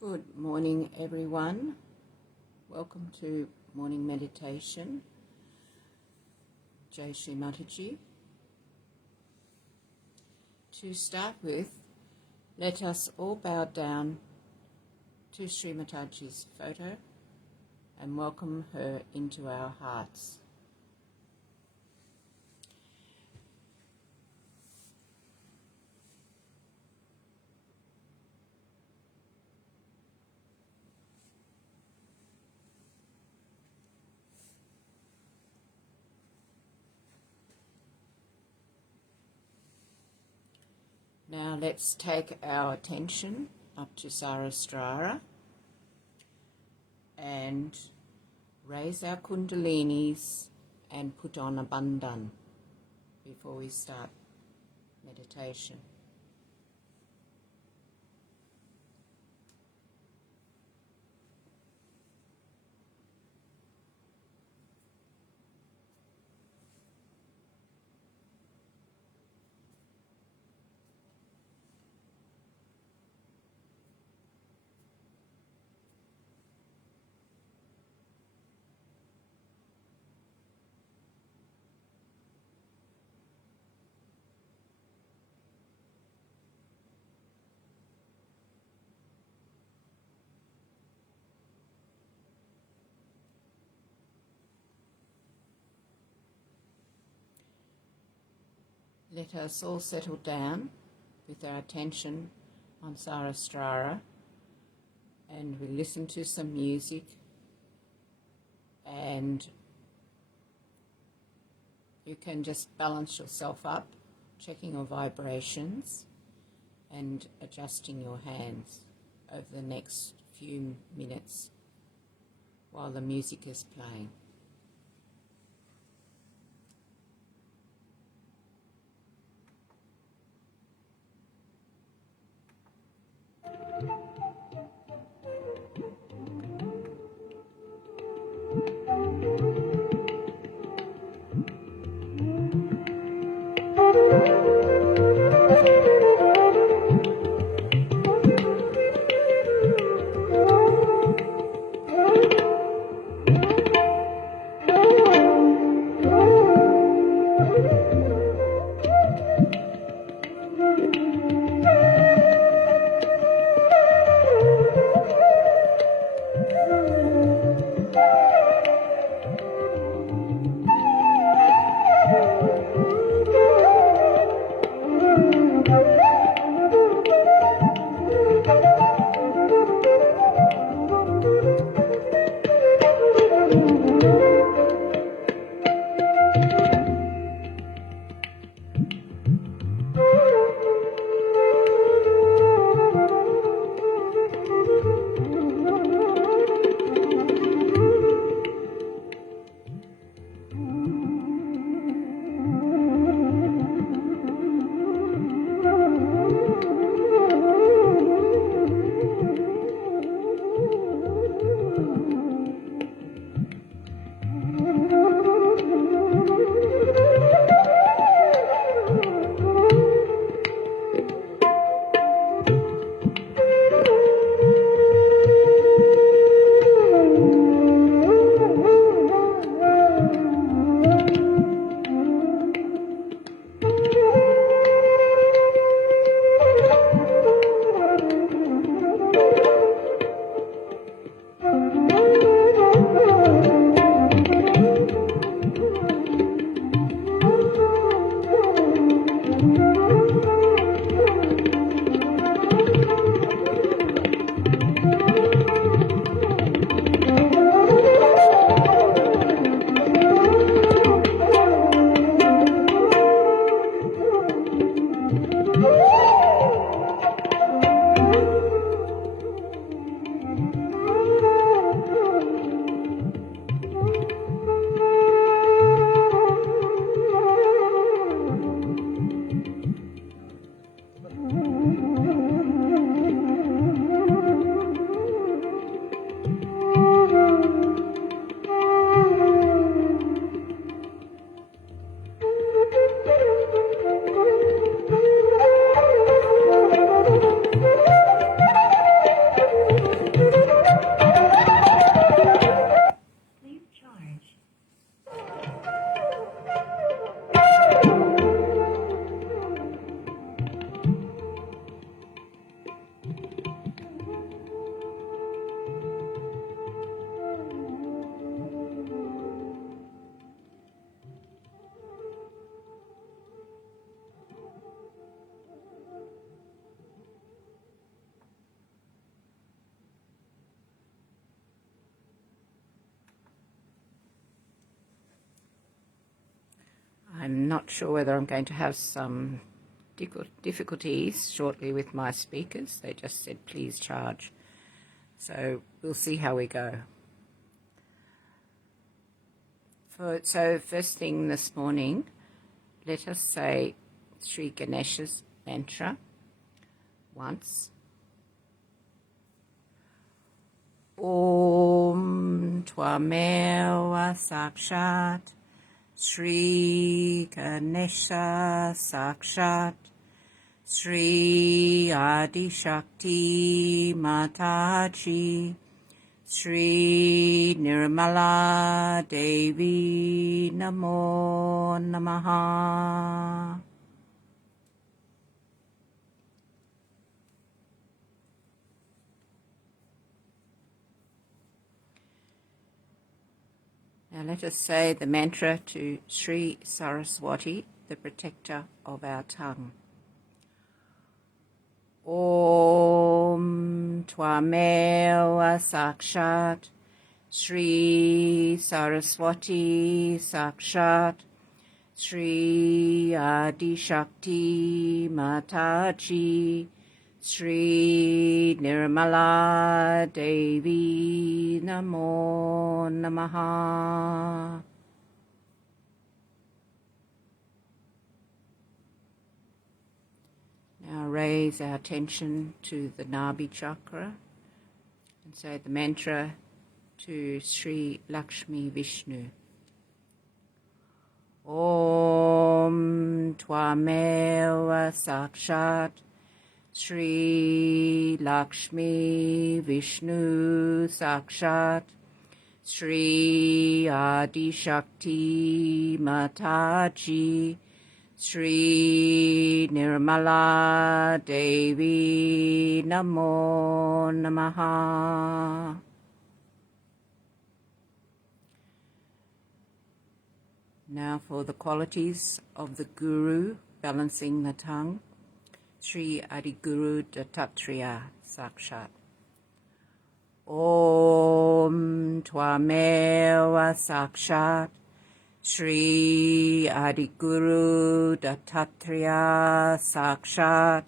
Good morning, everyone. Welcome to morning meditation. Jai Shri Mataji. To start with, let us all bow down to Shri Mataji's photo and welcome her into our hearts. Now let's take our attention up to Sahasrara and raise our kundalinis and put on a bandhan before we start meditation. Let us all settle down with our attention on Sahasrara, and we listen to some music, and you can just balance yourself up, checking your vibrations and adjusting your hands over the next few minutes while the music is playing. not sure whether I'm going to have some difficulties shortly with my speakers. They just said please charge. So we'll see how we go. So first thing this morning, let us say Sri Ganesha's mantra once. Om Tvameva Sakshat Shri Ganesha Sakshat Shri Adi Shakti Mataji Shri Nirmala Devi Namo Namaha. Now let us say the mantra to Shri Saraswati, the protector of our tongue. Om Tvameva Sakshat Shri Saraswati Sakshat Shri Adi Shakti Mataji Shri Nirmala Devi Namo Namaha. Now raise our attention to the Nabhi chakra and say the mantra to Sri Lakshmi Vishnu. Om Tvameva Sakshat Shri Lakshmi Vishnu Sakshat Shri Adi Shakti Mataji Shri Nirmala Devi Namo Namaha. Now for the qualities of the Guru, balancing the tongue. Shri Adiguru Dattatreya Sakshat. Om Tvameva Sakshat Shri Adiguru Dattatreya Sakshat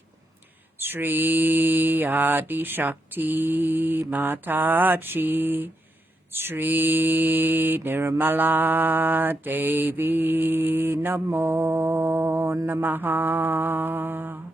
Shri Adi Shakti Mataji Shri Nirmala Devi Namo Namaha.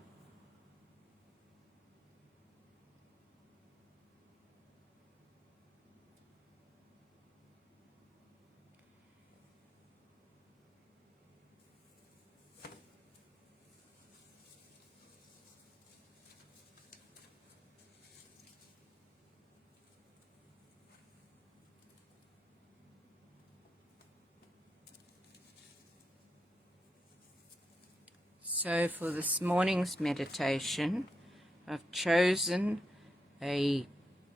So for this morning's meditation, I've chosen a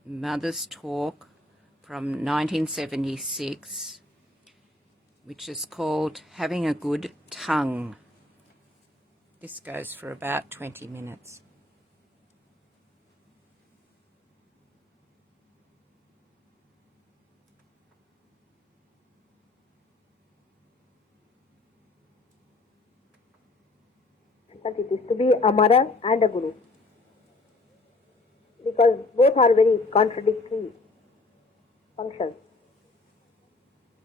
mother's talk from 1976, which is called Having a Good Tongue. This goes for about 20 minutes. But it is to be a mother and a guru, because both are very contradictory functions,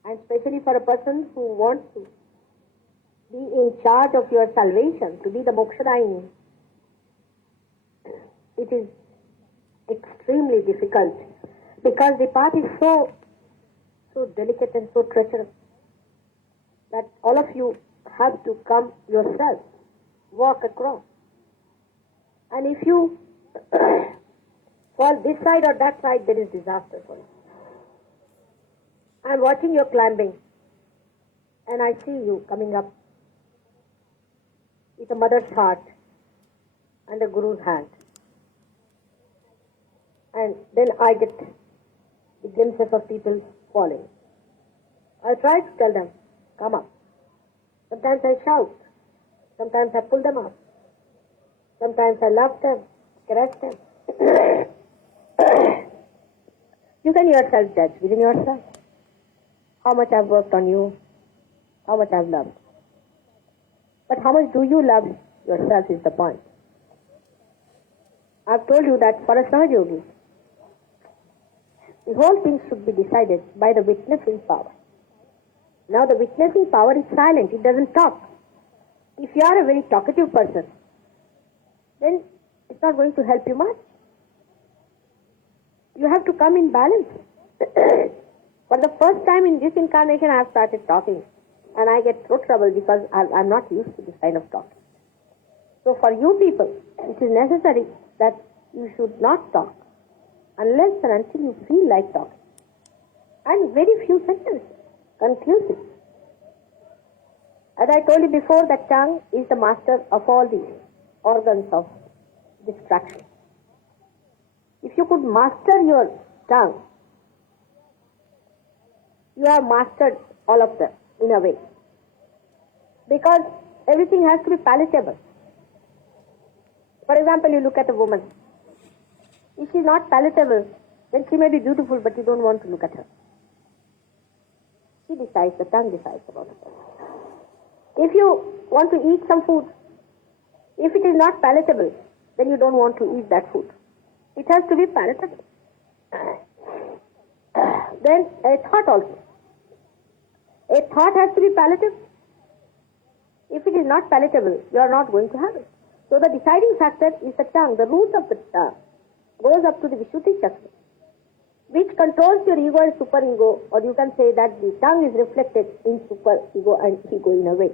and especially for a person who wants to be in charge of your salvation, to be the Mokshadayini, it is extremely difficult, because the path is so delicate and so treacherous that all of you have to come yourself, walk across. And if you fall this side or that side, there is disaster for you. I am watching your climbing, and I see you coming up with a mother's heart and a guru's hand. And then I get the glimpses of people falling. I try to tell them, come up. Sometimes I shout. Sometimes I pull them up. Sometimes I love them, caress them. You can yourself judge within yourself how much I've worked on you, how much I've loved. But how much do you love yourself is the point. I've told you that for a Sahaja Yogi, the whole thing should be decided by the witnessing power. Now the witnessing power is silent, it doesn't talk. If you are a very talkative person, then it's not going to help you much. You have to come in balance. For the first time in this incarnation, I have started talking, and I get throat trouble because I'm not used to this kind of talk. So for you people, it is necessary that you should not talk unless and until you feel like talking. And very few sentences, conclusive. As I told you before, the tongue is the master of all these organs of distraction. If you could master your tongue, you have mastered all of them in a way. Because everything has to be palatable. For example, you look at a woman. If she is not palatable, then she may be beautiful, but you don't want to look at her. She decides, the tongue decides about it. If you want to eat some food, if it is not palatable, then you don't want to eat that food. It has to be palatable. Then a thought also. A thought has to be palatable. If it is not palatable, you are not going to have it. So the deciding factor is the tongue. The root of the tongue goes up to the Vishuddhi Chakra, which controls your ego and superego, or you can say that the tongue is reflected in superego and ego in a way.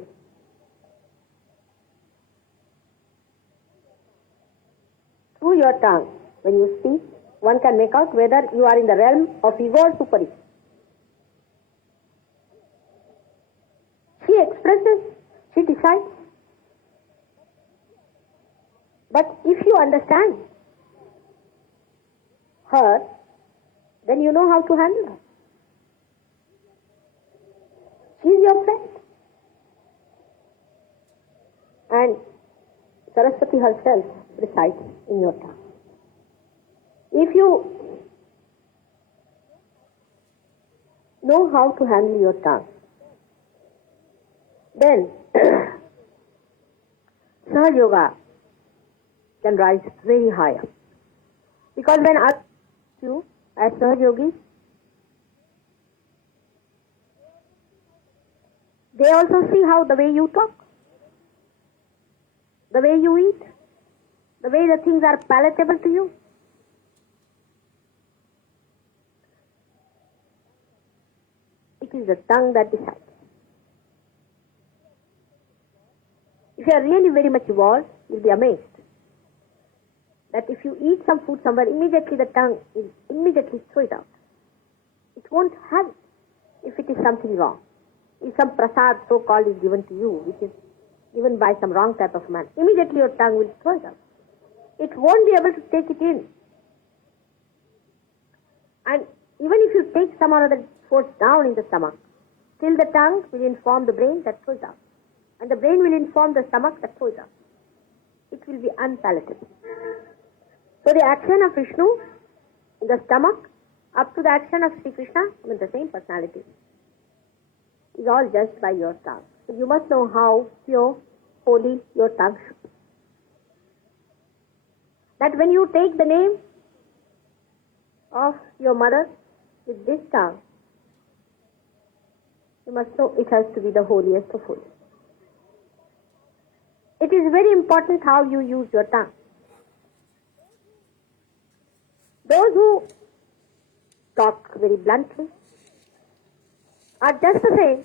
Through your tongue, when you speak, one can make out whether you are in the realm of ego or superego. She expresses, she decides. But if you understand her, then you know how to handle her. She is your friend. And Saraswati herself resides in your tongue. If you know how to handle your tongue, then Sahaja Yoga can rise very high up. Because when I you as Sahaja Yogis, they also see how the way you talk, the way you eat, the way the things are palatable to you. It is the tongue that decides. If you are really very much evolved, you'll be amazed that if you eat some food somewhere, immediately the tongue will immediately throw it out. It won't have it if it is something wrong. If some prasad so-called is given to you, which is given by some wrong type of man, immediately your tongue will throw it out. It won't be able to take it in. And even if you take some or other force down in the stomach, still the tongue will inform the brain that throws it out. And the brain will inform the stomach that throws it out. It will be unpalatable. So the action of Vishnu in the stomach up to the action of Sri Krishna, with the same personality, is all judged by your tongue. So you must know how pure, holy your tongue should be. That when you take the name of your mother with this tongue, you must know it has to be the holiest of holy. It is very important how you use your tongue. Those who talk very bluntly are just the same.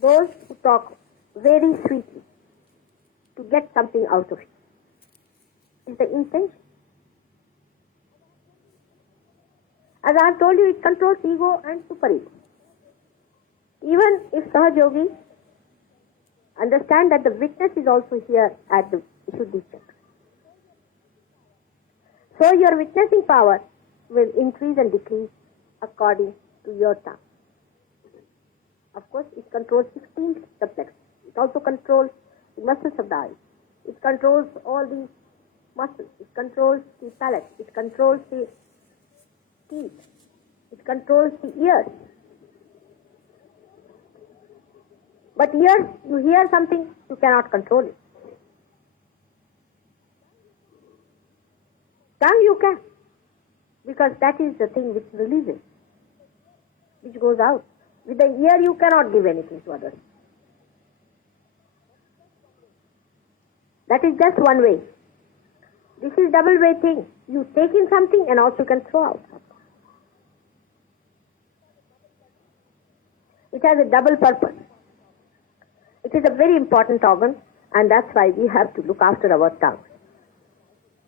Those who talk very sweetly to get something out of it is the intention. As I have told you, it controls ego and superego. Even if Sahaja Yogi understand that the witness is also here at the Vishuddhi Chakra. So your witnessing power will increase and decrease according to your tongue. Of course, it controls 16 subplexes. It also controls the muscles of the eyes. It controls all these muscles. It controls the palate. It controls the teeth. It controls the ears. But ears, you hear something, you cannot control it. Tongue you can, because that is the thing which releases, which goes out. With the ear you cannot give anything to others. That is just one way. This is double way thing. You take in something and also can throw out something. It has a double purpose. It is a very important organ, and that's why we have to look after our tongue.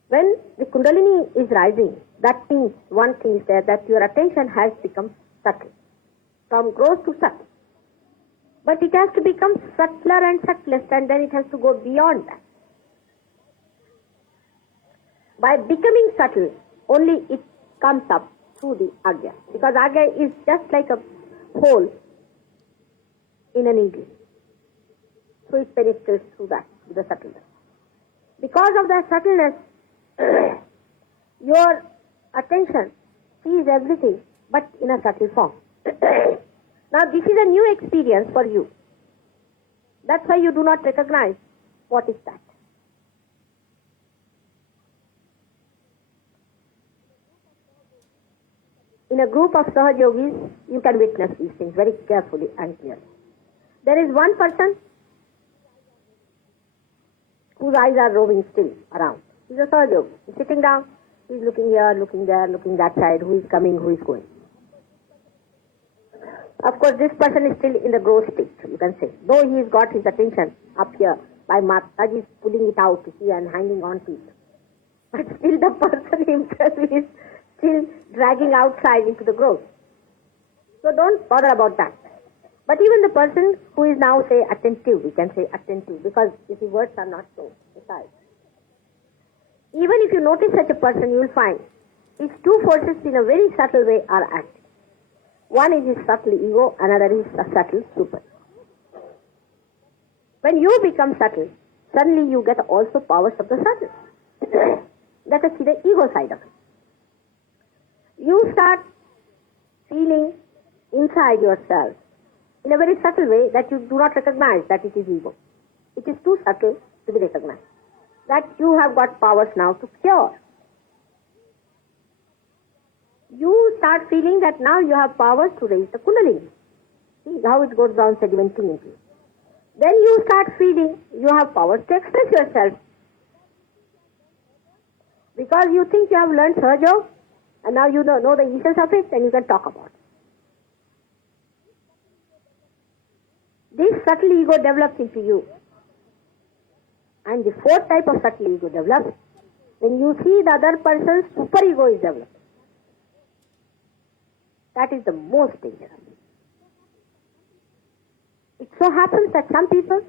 When the Kundalini is rising, that means one thing is there, that your attention has become subtle. From gross to subtle. But it has to become subtler and subtlest, and then it has to go beyond that. By becoming subtle, only it comes up through the Agya. Because Agya is just like a hole in a needle. So it penetrates through that, with the subtleness. Because of that subtleness, your attention sees everything, but in a subtle form. Now this is a new experience for you. That's why you do not recognize what is that. In a group of Sahaja yogis, you can witness these things very carefully and clearly. There is one person whose eyes are roving still around. He's a Sahaja yogi. He's sitting down, he's looking here, looking there, looking that side, who is coming, who is going. Of course, this person is still in the gross state, you can say. Though he's got his attention up here, by Mataji pulling it out here and hanging on to it. But still the person himself is still dragging outside into the growth. So don't bother about that. But even the person who is now, say, attentive, we can say attentive, because you see, words are not so precise. Even if you notice such a person, you will find his two forces in a very subtle way are acting. One is his subtle ego, another is a subtle super. When you become subtle, suddenly you get also powers of the subtle. Let us see the ego side of it. You start feeling inside yourself in a very subtle way that you do not recognize that it is ego. It is too subtle to be recognized. That you have got powers now to cure. You start feeling that now you have powers to raise the Kundalini. See how it goes down sedimenting into you. Then you start feeling you have powers to express yourself. Because you think you have learned Sahaja, and now you know the essence of it, and you can talk about it. This subtle ego develops into you. And the fourth type of subtle ego develops when you see the other person's super ego is developed. That is the most dangerous. It so happens that some people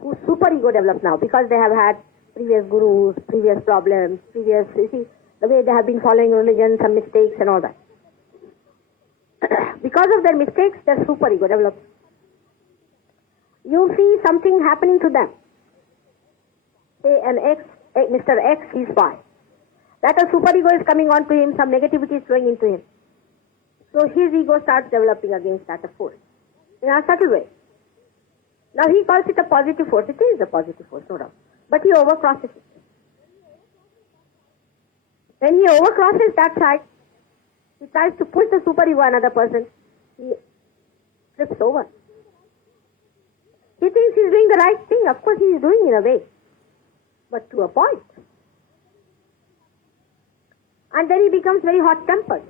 whose super ego develop now because they have had previous gurus, previous problems, you see, the way they have been following religion, some mistakes and all that. Because of their mistakes, their super ego develops. You see something happening to them. Say Mr. X, he's Y. That a super ego is coming on to him, some negativity is flowing into him. So his ego starts developing against that force in a subtle way. Now he calls it a positive force. It is a positive force, no doubt. But he overcrosses it. When he overcrosses that side, he tries to push the super ego another person. He trips over. He thinks he's doing the right thing. Of course he is doing in a way. But to a point. And then he becomes very hot-tempered.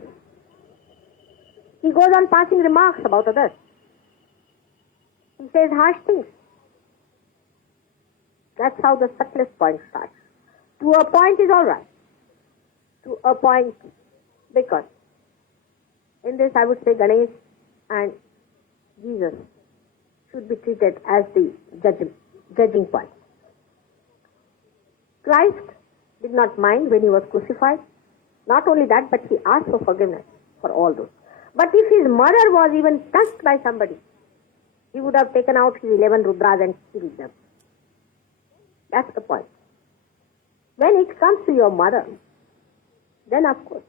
He goes on passing remarks about others. He says harsh things. That's how the subtlest point starts. To a point is all right. To a point, because in this I would say Ganesh and Jesus should be treated as the judging point. Christ did not mind when he was crucified. Not only that, but he asked for forgiveness for all those. But if his mother was even touched by somebody, he would have taken out his 11 Rudras and killed them. That's the point. When it comes to your mother, then of course,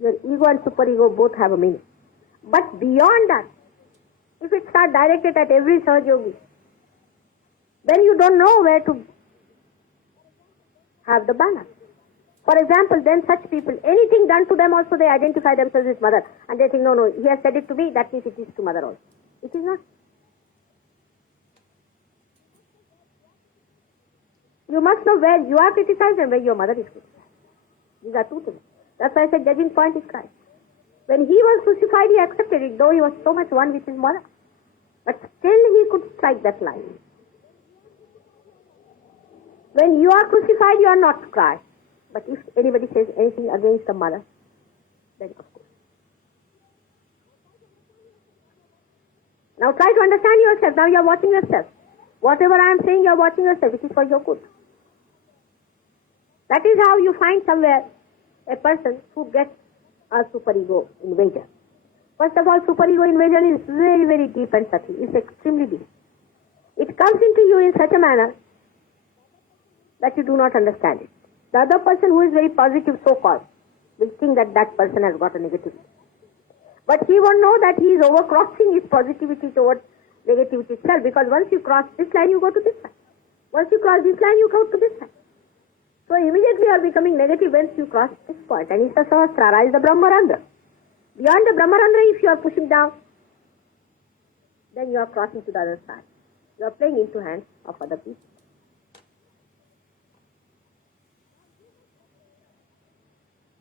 your ego and superego both have a meaning. But beyond that, If it starts directed at every Sahaja Yogi, then you don't know where to have the balance. For example, then such people, anything done to them also they identify themselves as mother. And they think, no, he has said it to me, that means it is to mother also. It is not. You must know where you are criticized and where your mother is criticized. These are two things. That's why I said judging point is Christ. When he was crucified, he accepted it, though he was so much one with his mother. But still he could strike that line. When you are crucified, you are not to cry. But if anybody says anything against the mother, then of course. Now try to understand yourself. Now you are watching yourself. Whatever I am saying, you are watching yourself. It is for your good. That is how you find somewhere a person who gets a superego invasion. First of all, superego invasion is very, very deep and subtle. It's extremely deep. It comes into you in such a manner that you do not understand it. The other person who is very positive, so-called, will think that that person has got a negativity. But he won't know that he is overcrossing his positivity towards negativity itself, because once you cross this line, you go to this line. Once you cross this line, you go to this line. So immediately you are becoming negative once you cross this point. And it's the Sahasrara, is the Brahmarandra. Beyond the Brahmarandra, if you are pushing down, then you are crossing to the other side. You are playing into hands of other people.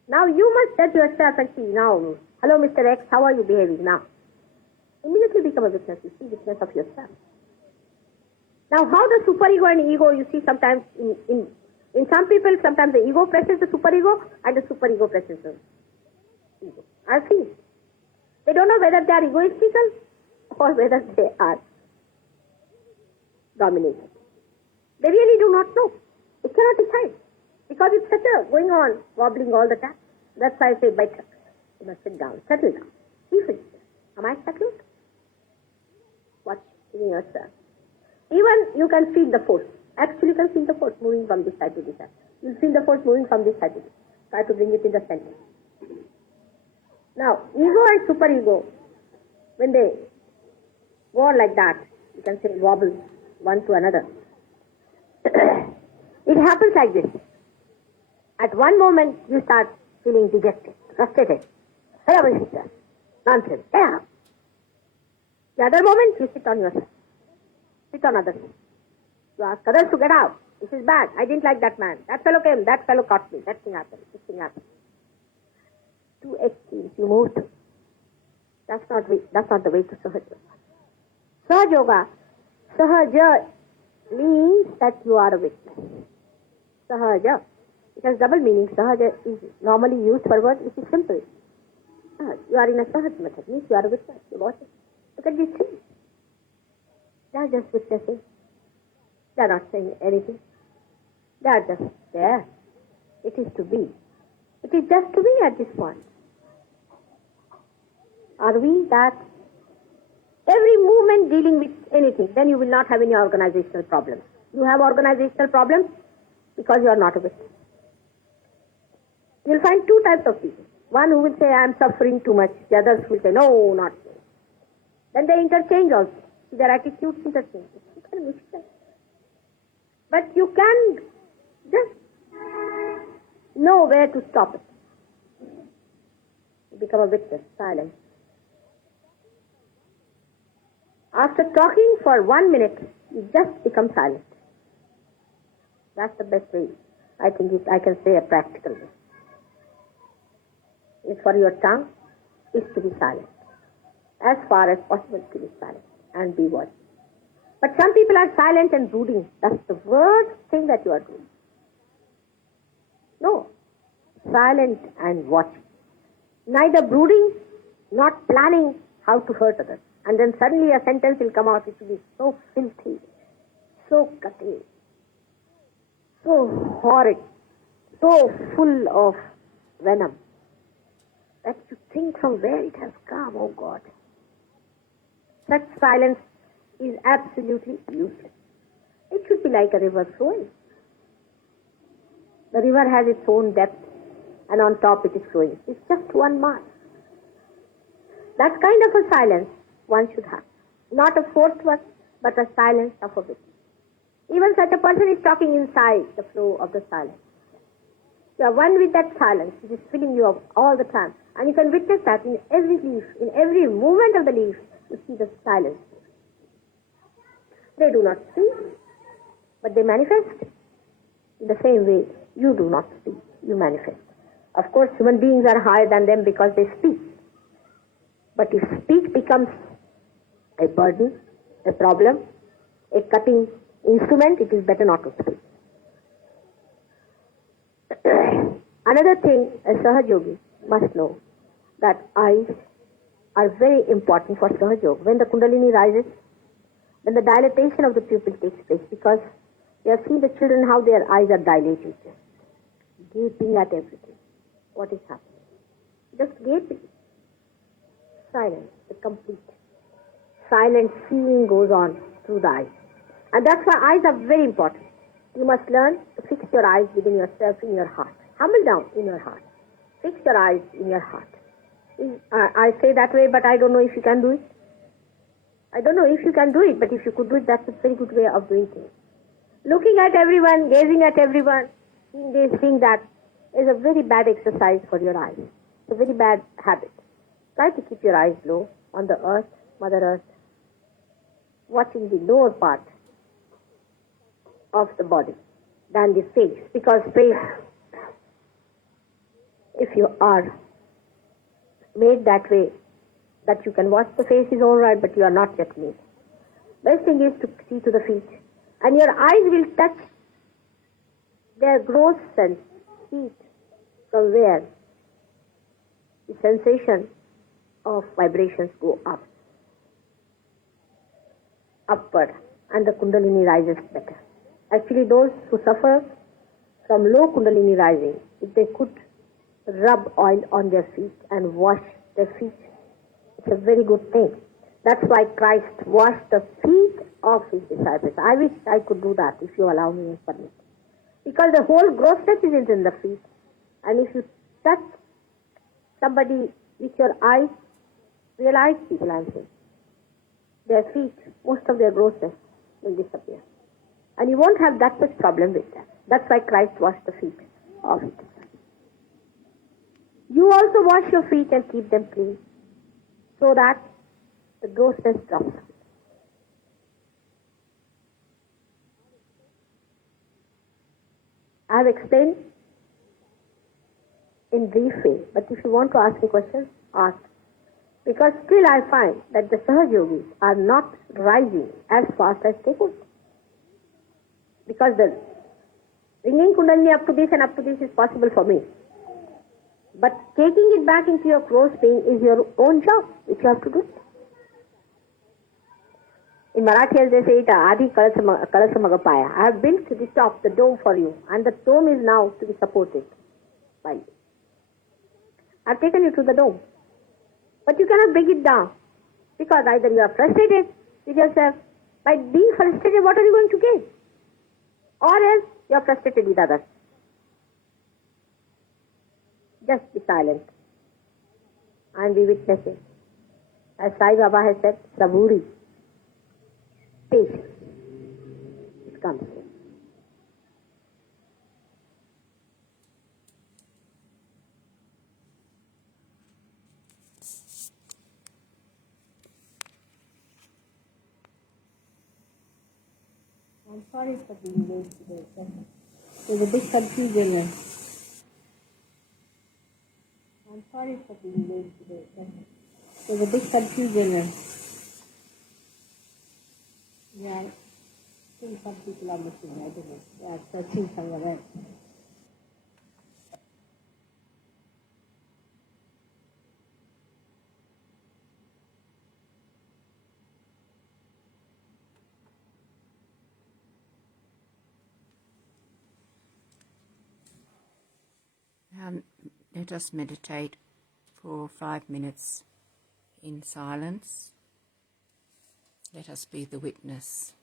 Now you must judge yourself and see, now, hello Mr. X, how are you behaving now? Immediately become a witness. You see witness of yourself. Now how the superego and ego, you see sometimes in some people, sometimes the ego presses the superego and the superego presses the ego. I've seen it. They don't know whether they are egoistical or whether they are dominated. They really do not know. They cannot decide. Because it's such a going on, wobbling all the time. That's why I say, better. You must sit down, settle down. Be free. Am I settled? Watch in yourself. Even you can feel the force. Actually, you can feel the force moving from this side to this side. You'll feel the force moving from this side to this. Try to bring it in the center. Now, ego and superego, when they go on like that, you can say wobble one to another. It happens like this. At one moment, you start feeling dejected, frustrated. Hello, sister. Nonsense. Yeah. The other moment, you sit on yourself. Sit on others. You ask others to get out. This is bad. I didn't like that man. That fellow came. That fellow caught me. That thing happened. This thing happened. Two extremes you move to. That's not the way to Sahaja. Sahaja Yoga. Sahaja means that you are a witness. Sahaja. It has double meaning. Sahaja is normally used for word which is simple. You are in a Sahaja method. Means you are a witness. You watch it. Look at these things. They are just witnessing. They are not saying anything. They are just there. It is to be. It is just to be at this point. Are we that? Every movement dealing with anything, then you will not have any organizational problems. You have organizational problems because you are not a witness. You will find two types of people. One who will say, I am suffering too much. The others will say, no, not me. Then they interchange also. Their attitudes interchange. You can mix them. But you can just know where to stop it. You become a witness, silent. After talking for 1 minute, you just become silent. That's the best way. I think I can say a practical way. Is for your tongue is to be silent. As far as possible to be silent and be watching. But some people are silent and brooding. That's the worst thing that you are doing. No. Silent and watching. Neither brooding, not planning how to hurt others. And then suddenly a sentence will come out which will be so filthy, so cutting, so horrid, so full of venom, that you think from where it has come, oh God. Such silence is absolutely useless. It should be like a river flowing. The river has its own depth, and on top it is flowing. It's just 1 mile. That kind of a silence one should have. Not a fourth one, but a silence of a witness. Even such a person is talking inside the flow of the silence. You are one with that silence, which is filling you up all the time. And you can witness that in every leaf, in every movement of the leaf, you see the silence. They do not speak, but they manifest. In the same way, you do not speak, you manifest. Of course, human beings are higher than them because they speak. But if speech becomes a burden, a problem, a cutting instrument, it is better not to speak. Another thing a Sahaja Yogi must know, that eyes are very important for Sahaja Yoga. When the Kundalini rises, when the dilatation of the pupil takes place, because you have seen the children how their eyes are dilated, just gaping at everything. What is happening? Just gaping. Silence, the complete. Silent seeing goes on through the eyes. And that's why eyes are very important. You must learn to fix your eyes within yourself, in your heart. Humble down in your heart. Fix your eyes in your heart. I say that way, but I don't know if you can do it. I don't know if you can do it, but if you could do it, that's a very good way of doing things. Looking at everyone, gazing at everyone, seeing this, seeing that, is a very bad exercise for your eyes. It's a very bad habit. Try to keep your eyes low on the earth, Mother Earth, watching the lower part of the body than the face, because face, if you are made that way, that you can watch the face is all right, but you are not yet made. Best thing is to see to the feet, and your eyes will touch their gross sense, feet, from where the sensation of vibrations go up, upward, and the Kundalini rises better. Actually, those who suffer from low Kundalini rising, if they could rub oil on their feet and wash their feet, it's a very good thing. That's why Christ washed the feet of his disciples. I wish I could do that, if you allow me and permit. Because the whole grossness is in the feet. And if you touch somebody with your eyes, realize people, I'm saying, their feet, most of their grossness will disappear. And you won't have that much problem with that. That's why Christ washed the feet of his disciples. You also wash your feet and keep them clean, so that the grossness drops. I have explained in brief way, but if you want to ask me questions, ask. Because still I find that the Sahaja Yogis are not rising as fast as they could. Because the bringing Kundalini up to this and up to this is possible for me. But taking it back into your close being is your own job, which you have to do. In Marathi, as they say it, Adi Kalasamagapaya. I have built the top, the dome for you, and the dome is now to be supported by you. I have taken you to the dome. But you cannot bring it down, because either you are frustrated with yourself. By being frustrated, what are you going to gain? Or else you are frustrated with others. Just be silent and be witnessing. As Sai Baba has said, Saburi, patience. It comes. I'm sorry for being late today. There's a big confusion. I'm sorry for being late today. There's a big confusion. Yeah, I think some people are missing. I don't know. They are searching somewhere else. Let us meditate for 5 minutes in silence. Let us be the witness.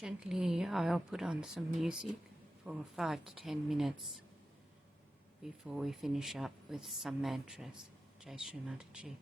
Gently, I'll put on some music for 5 to 10 minutes before we finish up with some mantras. Jai Shri Mataji.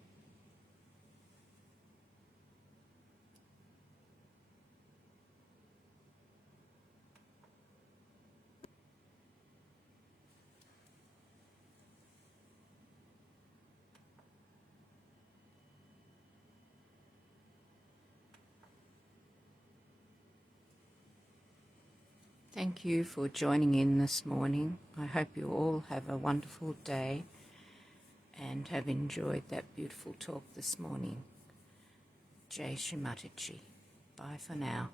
Thank you for joining in this morning. I hope you all have a wonderful day and have enjoyed that beautiful talk this morning. Jai Shri Mataji. Bye for now.